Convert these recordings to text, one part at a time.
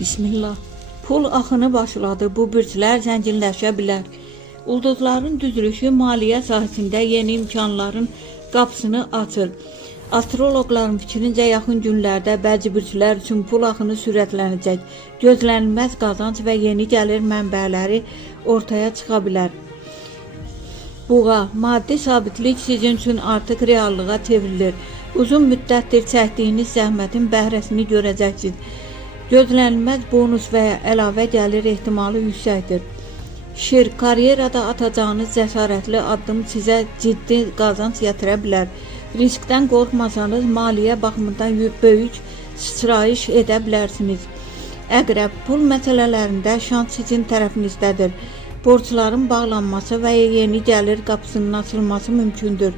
Bismillah. Pul axını başladı. Bu bürclər zənginləşə bilər. Ulduzların düzülüşü maliyyə sahəsində yeni imkanların qapısını açır. Astroloqların fikrincə yaxın günlərdə bəzi bürclər üçün pul axını sürətlənəcək. Gözlənilməz qazanc və yeni gəlir mənbələri ortaya çıxa bilər. Buğa, maddi sabitlik sizin üçün artıq reallığa çevrilir. Uzun müddətdir çəkdiyiniz zəhmətin bəhrəsini görəcəksiniz. Gözlənilməz bonus və ya əlavə gəlir ehtimalı yüksəkdir. Şir, karyerada atacağınız cəsarətli addım sizə ciddi qazanc gətirə bilər. Riskdən qorxmasanız maliyyə baxımından böyük sıçrayış edə bilərsiniz. Əqrəb, pul məsələlərində şans sizin tərəfinizdədir. Borcların bağlanması və ya yeni gəlir qapısının açılması mümkündür.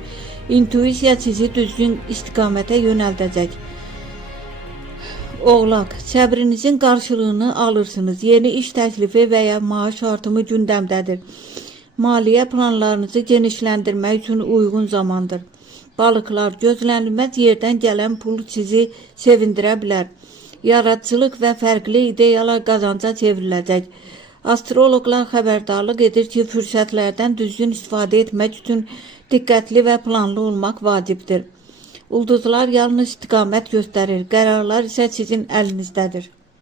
İntuisiya sizi düzgün istiqamətə yönəldəcək. Oğlaq, səbrinizin qarşılığını alırsınız. Yeni iş təklifi və ya maaş artımı gündəmdədir. Maliyyə planlarınızı genişləndirmək üçün uyğun zamandır. Balıqlar, gözlənilməz yerdən gələn pul sizi sevindirə bilər. Yaradıcılıq və fərqli ideyalar qazanca çevriləcək. Astroloqlar xəbərdarlıq edir ki, fürsətlərdən düzgün istifadə etmək üçün diqqətli və planlı olmaq vacibdir. Ulduzlar yalnız istiqamət göstərir, qərarlar isə sizin əlinizdədir.